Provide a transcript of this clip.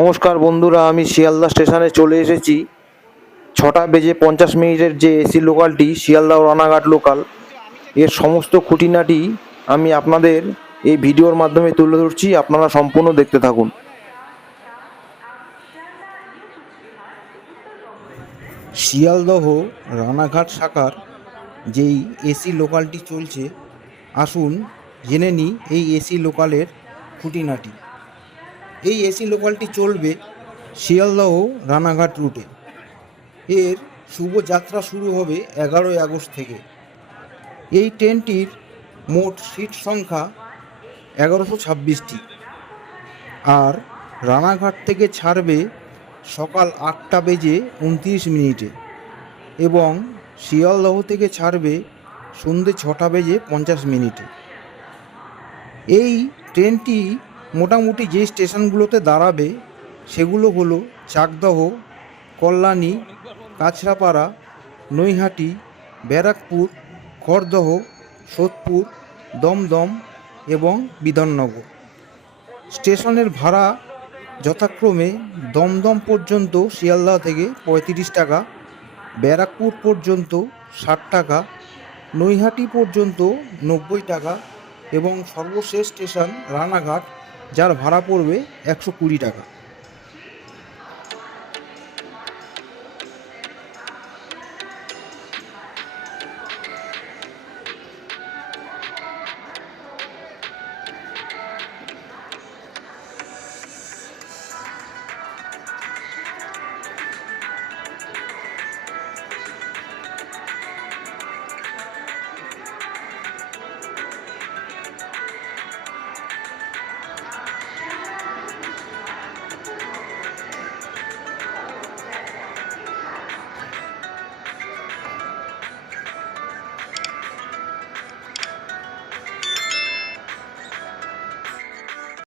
নমস্কার বন্ধুরা, আমি শিয়ালদা স্টেশনে চলে এসেছি। ছটা বেজে পঞ্চাশ মিনিটের যে এসি লোকালটি, শিয়ালদা রানাঘাট লোকাল। এর সমস্ত খুঁটিনাটি আমি আপনাদের এই ভিডিওর মাধ্যমে তুলে ধরছি, আপনারা সম্পূর্ণ দেখতে থাকুন। শিয়ালদহ রানাঘাট শাখার যেই এসি লোকালটি চলছে, আসুন জেনে নিই এই এসি লোকালের খুঁটিনাটি। এই এসি লোকালটি চলবে শিয়ালদহ রানাঘাট রুটে। এর শুভ যাত্রা শুরু হবে এগারোই আগস্ট থেকে। এই ট্রেনটির মোট সিট সংখ্যা এগারোশো ছাব্বিশটি। আর রানাঘাট থেকে ছাড়বে সকাল আটটা বেজে উনত্রিশ মিনিটে এবং শিয়ালদহ থেকে ছাড়বে সন্ধে ছটা বেজে পঞ্চাশ মিনিটে। এই ট্রেনটি মোটামুটি যে স্টেশনগুলোতে দাঁড়াবে, সেগুলো হলো চাকদহ, কল্যাণী, কাছড়াপাড়া, নৈহাটি, ব্যারাকপুর, খড়দহ, সোদপুর, দমদম এবং বিধাননগর। স্টেশনের ভাড়া যথাক্রমে দমদম পর্যন্ত শিয়ালদহ থেকে পঁয়ত্রিশ টাকা, ব্যারাকপুর পর্যন্ত ষাট টাকা, নৈহাটি পর্যন্ত নব্বই টাকা এবং সর্বশেষ স্টেশন রানাঘাট যার ভাড়া পড়বে একশো কুড়ি টাকা।